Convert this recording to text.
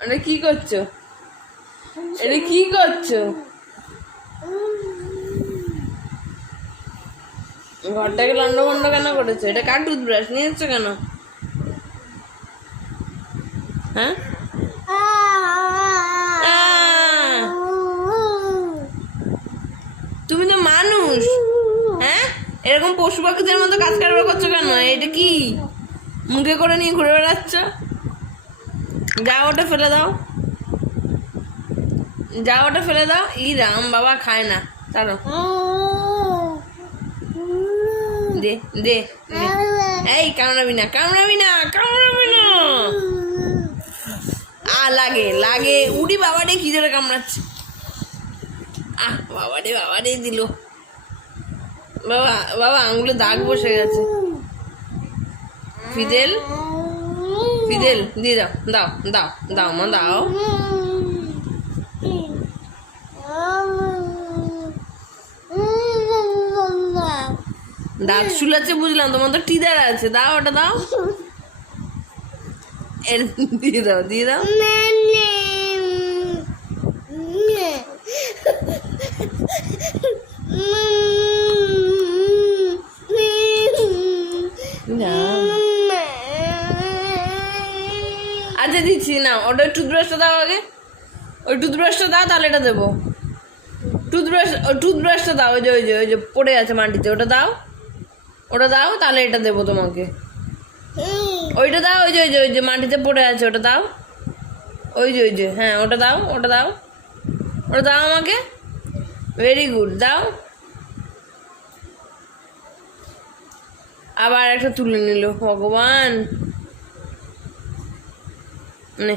এটা কি করছো? এটা কি করছো? ঘরটাকে লন্ডভন্ড কেন করেছো? এটা কার টুথব্রাশ নিয়ে এসছো কেন? হ্যাঁ, তুমি তো মানুষ। হ্যাঁ, এরকম পশু পাখিদের মতো কাজ কারবার করছো কেন? এটা কি মুখে করে নিয়ে ঘুরে বেড়াচ্ছ? যাও, ওটা ফেলে দাও, যাও, ওটা ফেলে দাও। ই রাম বাবা, খায় না, ছাড়ো। দে দে দে। এই কামড়াবি না, কামড়াবি না, কামড়াবি না। লাগে লাগে। উড়ি বাবা রে, কি জোরে কামড়াচ্ছে। বাবা রে দিল। বাবা বাবা, আঙুলে দাগ বসে গেছে। ফিদেল, ফিদেল দিয়ে দাও, দাও দাও দাও মা, দাও। দাগ চুলাচ্ছে বুঝলাম, তোমার তো টিদার আছে। দাও, ওটা দাও। দিয়ে দাও, দিয়ে দাও। আচ্ছা দিচ্ছি না, ওটা টুথব্রাশটা দাও আগে। ওই টুথব্রাশটা দাও, তাহলে এটা দেবো। টুথব্রাশটা দাও। ওই যে ওই যে ওই যে পড়ে আছে মাটিতে, ওটা দাও, ওটা দাও, তাহলে এটা দেবো তোমাকে। ওইটা দাও, ওই যে ওই যে ওই যে মাটিতে পড়ে আছে, ওটা দাও। ওই যে ওই যে, হ্যাঁ, ওটা দাও, ওটা দাও, ওটা দাও আমাকে। ভেরি গুড, দাও। আবার একটা তুলে নিল, ভগবান। নে।